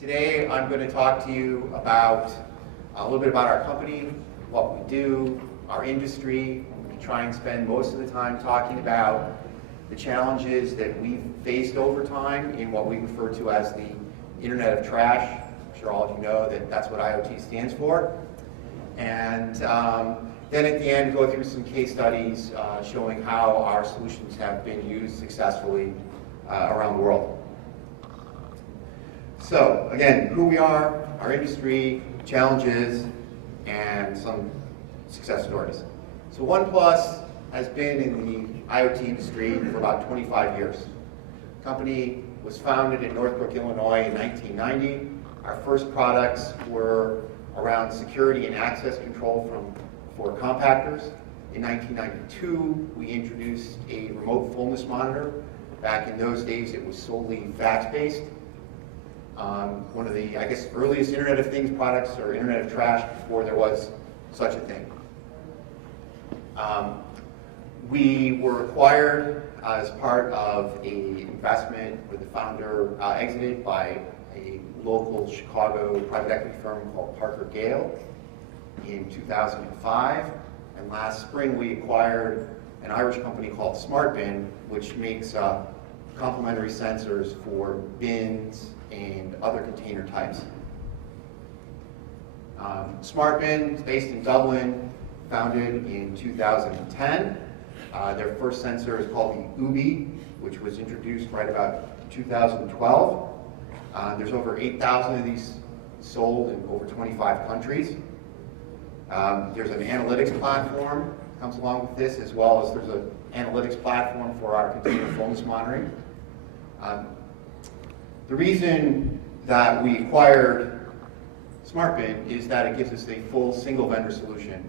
Today I'm going to talk to you about a little bit about our company, what we do, our industry. I'm going to try and spend most of the time talking about the challenges that we've faced over time in what we refer to as the Internet of Trash. I'm sure all of you know that that's what IoT stands for. And then at the end, go through some case studies showing how our solutions have been used successfully around the world. So again, who we are, our industry, challenges, and some success stories. So OnePlus has been in the IoT industry for about 25 years. The company was founded in Northbrook, Illinois in 1990. Our first products were around security and access control for compactors. In 1992, we introduced a remote fullness monitor. Back in those days, it was solely fax-based. One of the, I guess, earliest Internet of Things products, or Internet of Trash, before there was such a thing. We were acquired as part of an investment where the founder exited by a local Chicago private equity firm called ParkerGale in 2005. And last spring we acquired an Irish company called SmartBin, which makes complementary sensors for bins and other container types. SmartBin is based in Dublin, founded in 2010. Their first sensor is called the UBI, which was introduced right about 2012. There's over 8,000 of these sold in over 25 countries. There's an analytics platform that comes along with this, as well as there's an analytics platform for our container fullness monitoring. The reason that we acquired SmartBin is that it gives us a full single vendor solution,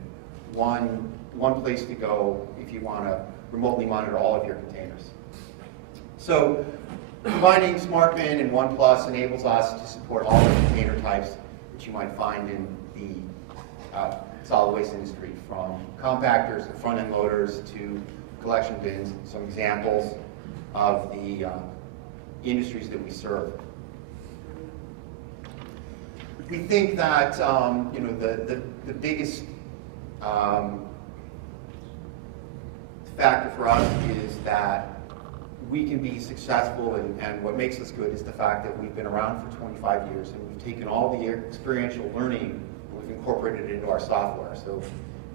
one place to go if you want to remotely monitor all of your containers. So combining SmartBin and OnePlus enables us to support all the container types that you might find in the solid waste industry, from compactors to front-end loaders to collection bins, some examples of the industries that we serve. We think that the biggest factor for us is that we can be successful, and what makes us good is the fact that we've been around for 25 years and we've taken all the experiential learning and we've incorporated it into our software. So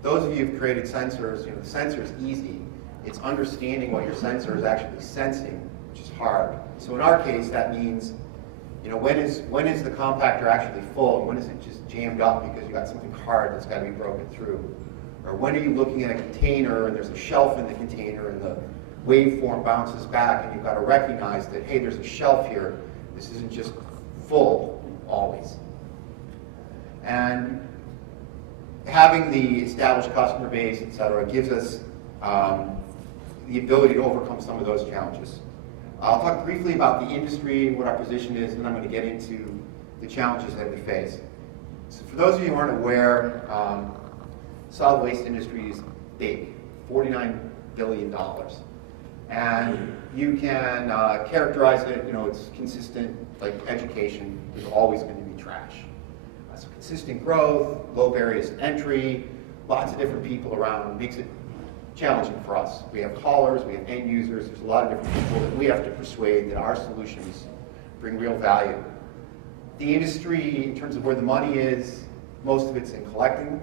those of you who've created sensors, the sensor is easy. It's understanding what your sensor is actually sensing, which is hard. So in our case, that means, when is the compactor actually full, and when is it just jammed up because you got something hard that's got to be broken through? Or when are you looking at a container and there's a shelf in the container and the waveform bounces back and you've got to recognize that, hey, there's a shelf here. This isn't just full always. And having the established customer base, et cetera, gives us the ability to overcome some of those challenges. I'll talk briefly about the industry, what our position is, and then I'm going to get into the challenges that we face. So for those of you who aren't aware, solid waste industry is big, $49 billion. And you can characterize it, it's consistent, like education, there's always going to be trash. So consistent growth, low barriers to entry, lots of different people around, makes it challenging for us. We have haulers, we have end users, there's a lot of different people that we have to persuade that our solutions bring real value. The industry, in terms of where the money is, most of it's in collecting.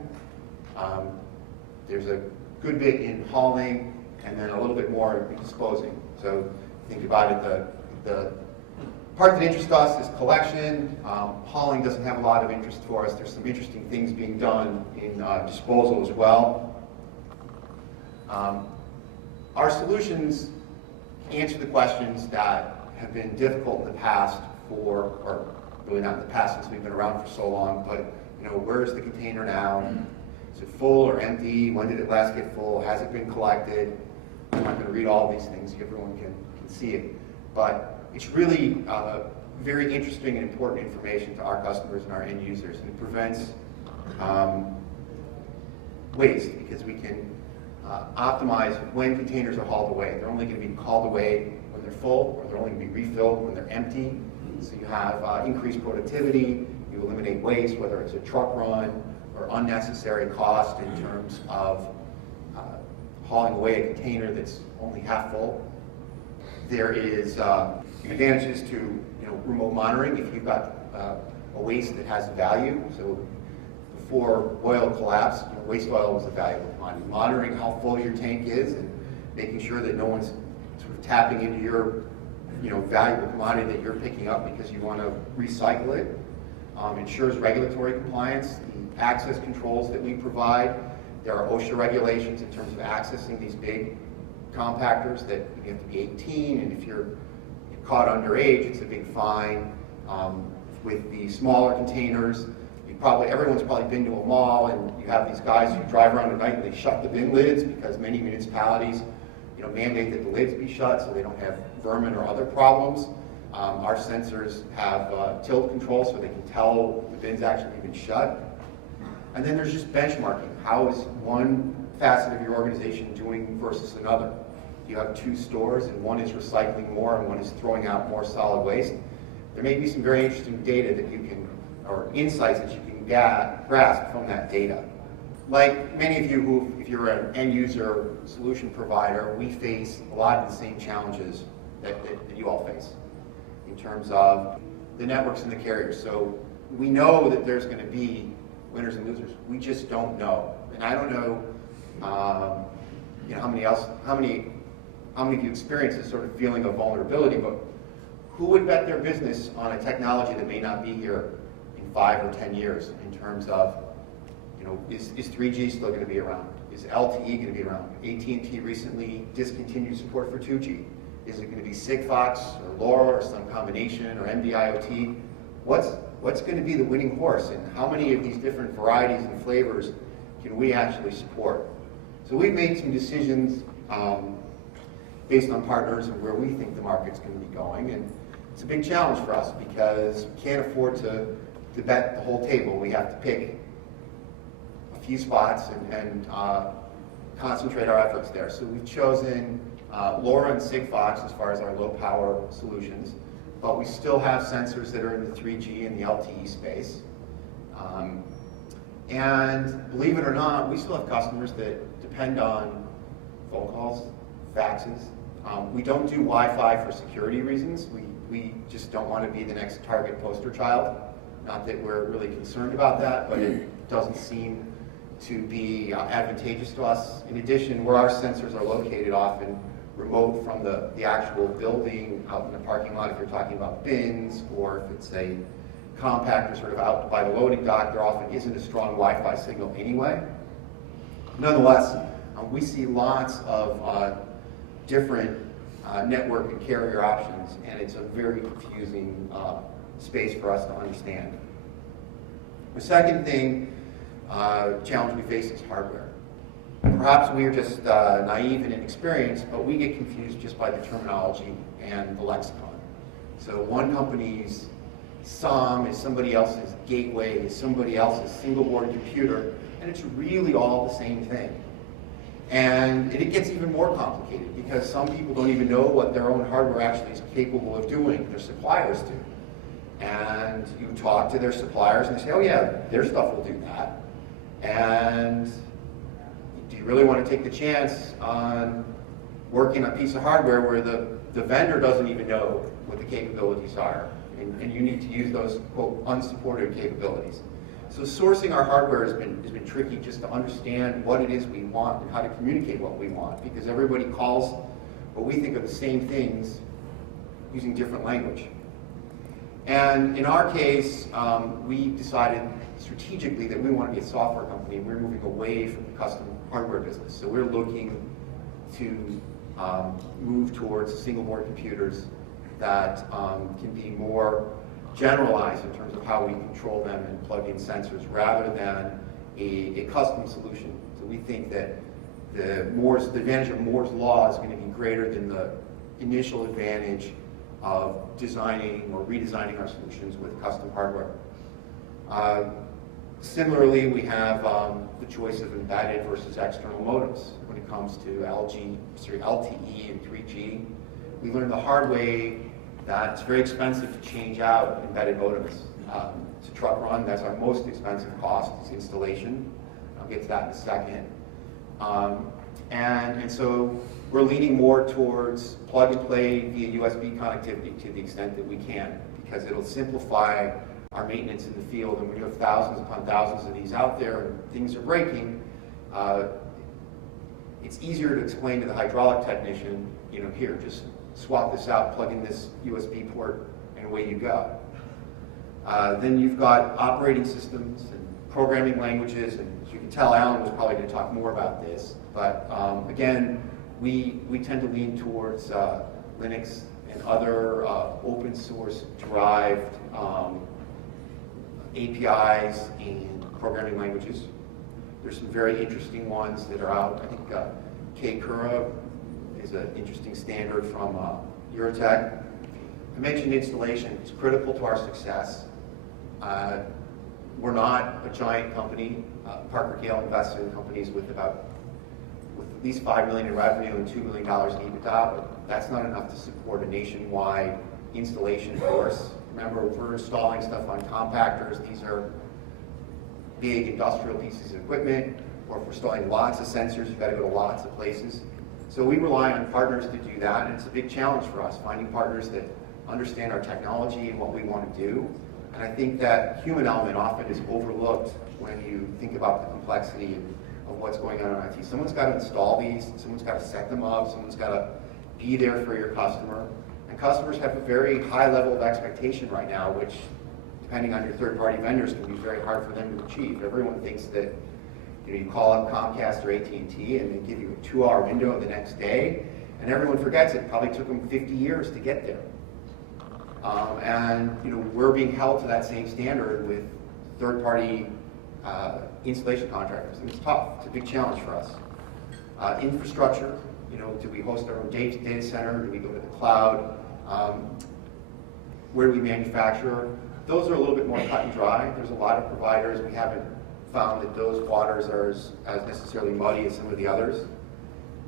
There's a good bit in hauling, and then a little bit more in disposing. So think about it, the part that interests us is collection. Hauling doesn't have a lot of interest for us. There's some interesting things being done in disposal as well. Our solutions answer the questions that have been difficult in the past or really not in the past since we've been around for so long, but where's the container now? Is it full or empty? When did it last get full? Has it been collected? I'm not going to read all these things, everyone can see it. But it's really very interesting and important information to our customers and our end users, and it prevents waste because we can optimize when containers are hauled away. They're only going to be hauled away when they're full, or they're only going to be refilled when they're empty. So you have increased productivity, you eliminate waste, whether it's a truck run or unnecessary cost in terms of hauling away a container that's only half full. There is advantages to remote monitoring if you've got a waste that has value. So before oil collapsed, waste oil was a valuable commodity. Monitoring how full your tank is and making sure that no one's sort of tapping into your valuable commodity that you're picking up because you want to recycle it. Ensures regulatory compliance. The access controls that we provide, there are OSHA regulations in terms of accessing these big compactors that you have to be 18, and if you're caught underage, it's a big fine. With the smaller containers, everyone's probably been to a mall, and you have these guys who drive around at night and they shut the bin lids because many municipalities mandate that the lids be shut so they don't have vermin or other problems. Our sensors have tilt control so they can tell the bin's actually been shut. And then there's just benchmarking. How is one facet of your organization doing versus another? You have two stores and one is recycling more and one is throwing out more solid waste. There may be some very interesting data that you can, or insights that you can grasp from that data. Like many of you if you're an end user solution provider, we face a lot of the same challenges that you all face in terms of the networks and the carriers. So we know that there's going to be winners and losers. We just don't know. And I don't know how many of you experience this sort of feeling of vulnerability, but who would bet their business on a technology that may not be here in 5 or 10 years in terms of, is 3G still going to be around? Is LTE going to be around? AT&T recently discontinued support for 2G. Is it going to be Sigfox or LoRa or some combination or NB-IoT? What's going to be the winning horse, and how many of these different varieties and flavors can we actually support? So we've made some decisions based on partners and where we think the market's going to be going, and it's a big challenge for us because we can't afford to bet the whole table. We have to pick a few spots and concentrate our efforts there. So we've chosen LoRa and Sigfox as far as our low power solutions, but we still have sensors that are in the 3G and the LTE space. And believe it or not, we still have customers that depend on phone calls, faxes. We don't do Wi-Fi for security reasons. We just don't want to be the next Target poster child. Not that we're really concerned about that, but it doesn't seem to be advantageous to us. In addition, where our sensors are located often remote from the actual building, out in the parking lot if you're talking about bins, or if it's a compactor sort of out by the loading dock, there often isn't a strong Wi-Fi signal anyway. Nonetheless, we see lots of different network and carrier options, and it's a very confusing space for us to understand. The second challenge we face is hardware. Perhaps we are just naive and inexperienced, but we get confused just by the terminology and the lexicon. So one company's SOM is somebody else's gateway, is somebody else's single board computer, and it's really all the same thing. And it gets even more complicated because some people don't even know what their own hardware actually is capable of doing. Their suppliers do. And you talk to their suppliers and they say, oh yeah, their stuff will do that. And do you really want to take the chance on working on a piece of hardware where the vendor doesn't even know what the capabilities are? And you need to use those, quote, unsupported capabilities. So sourcing our hardware has been tricky just to understand what it is we want and how to communicate what we want, because everybody calls what we think are the same things using different language. And in our case, we decided strategically that we want to be a software company, and we're moving away from the custom hardware business. So we're looking to move towards single board computers that can be more generalized in terms of how we control them and plug in sensors rather than a custom solution. So we think that the advantage of Moore's law is going to be greater than the initial advantage of designing or redesigning our solutions with custom hardware. Similarly, we have the choice of embedded versus external modems when it comes to LTE and 3G. We learned the hard way that it's very expensive to change out embedded modems. It's a truck run, that's our most expensive cost, is installation. I'll get to that in a second. And so we're leaning more towards plug and play via USB connectivity to the extent that we can, because it'll simplify our maintenance in the field. And when you have thousands upon thousands of these out there and things are breaking, it's easier to explain to the hydraulic technician, here, just swap this out, plug in this USB port, and away you go. Then you've got operating systems and programming languages, and as you can tell, Alan was probably going to talk more about this. But again, we tend to lean towards Linux and other open source derived APIs and programming languages. There's some very interesting ones that are out. I think K-Kura is an interesting standard from Eurotech. I mentioned installation. It's critical to our success. We're not a giant company. ParkerGale invests in companies with at least $5 million in revenue and $2 million in EBITDA, but that's not enough to support a nationwide installation force. Remember, we're installing stuff on compactors. These are big industrial pieces of equipment, or if we're installing lots of sensors, you've got to go to lots of places. So we rely on partners to do that, and it's a big challenge for us, finding partners that understand our technology and what we want to do. And I think that human element often is overlooked when you think about the complexity of what's going on in IT. Someone's got to install these, someone's got to set them up, someone's got to be there for your customer. And customers have a very high level of expectation right now, which, depending on your third-party vendors, can be very hard for them to achieve. Everyone thinks that you call up Comcast or AT&T and they give you a 2-hour window the next day, and everyone forgets it probably took them 50 years to get there. And we're being held to that same standard with third-party installation contractors, and it's tough. It's a big challenge for us. Infrastructure, do we host our own data center? Do we go to the cloud? Where do we manufacture? Those are a little bit more cut and dry. There's a lot of providers. We haven't found that those waters are as necessarily muddy as some of the others.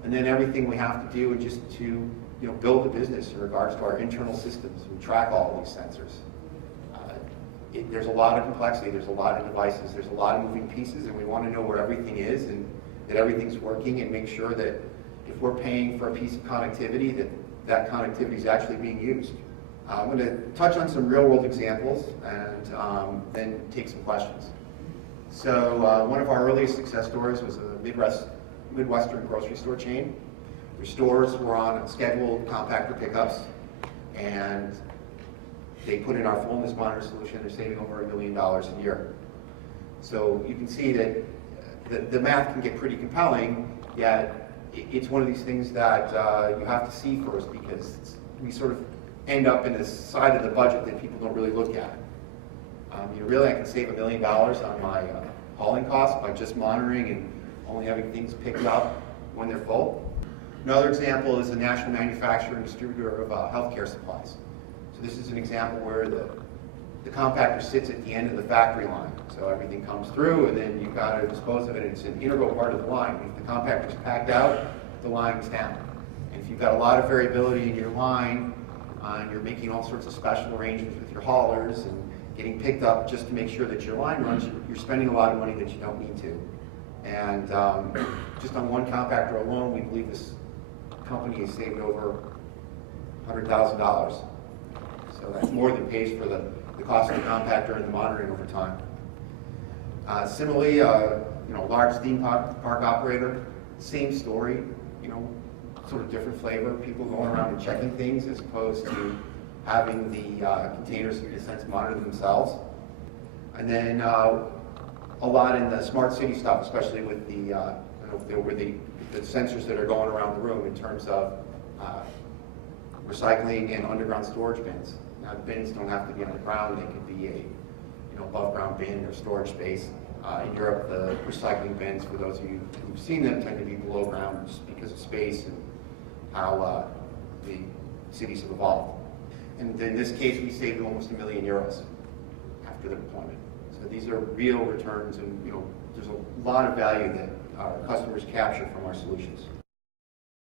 And then everything we have to do is just to build a business in regards to our internal systems. We track all of these sensors. There's a lot of complexity, there's a lot of devices, there's a lot of moving pieces, and we want to know where everything is and that everything's working, and make sure that if we're paying for a piece of connectivity, that connectivity is actually being used. I'm going to touch on some real-world examples and then take some questions. So one of our earliest success stories was a Midwestern grocery store chain. Their stores were on scheduled compactor pickups, and they put in our fullness monitor solution. They're saving over $1 million a year. So you can see that the math can get pretty compelling, yet it's one of these things that you have to see first, because we sort of end up in this side of the budget that people don't really look at. Really, I can save $1 million on my hauling costs by just monitoring and only having things picked up when they're full. Another example is a national manufacturer and distributor of healthcare supplies. So this is an example where the compactor sits at the end of the factory line. So everything comes through, and then you've got to dispose of it. It's an integral part of the line. If the compactor's packed out, the line's down. And if you've got a lot of variability in your line, and you're making all sorts of special arrangements with your haulers and getting picked up just to make sure that your line runs, you're spending a lot of money that you don't need to. And just on one compactor alone, we believe this company has saved over $100,000. So that's more than pays for the cost of the compactor and the monitoring over time. Similarly, large theme park operator, same story, sort of different flavor. People going around and checking things as opposed to having the containers, in a sense, monitor themselves. And then a lot in the smart city stuff, especially with the sensors that are going around the room in terms of recycling and underground storage bins. Now, the bins don't have to be underground; they could be a above-ground bin or storage space. In Europe, the recycling bins, for those of you who've seen them, tend to be below ground just because of space and how the cities have evolved. And in this case, we saved almost €1 million after the deployment. So these are real returns, and there's a lot of value that our customers capture from our solutions.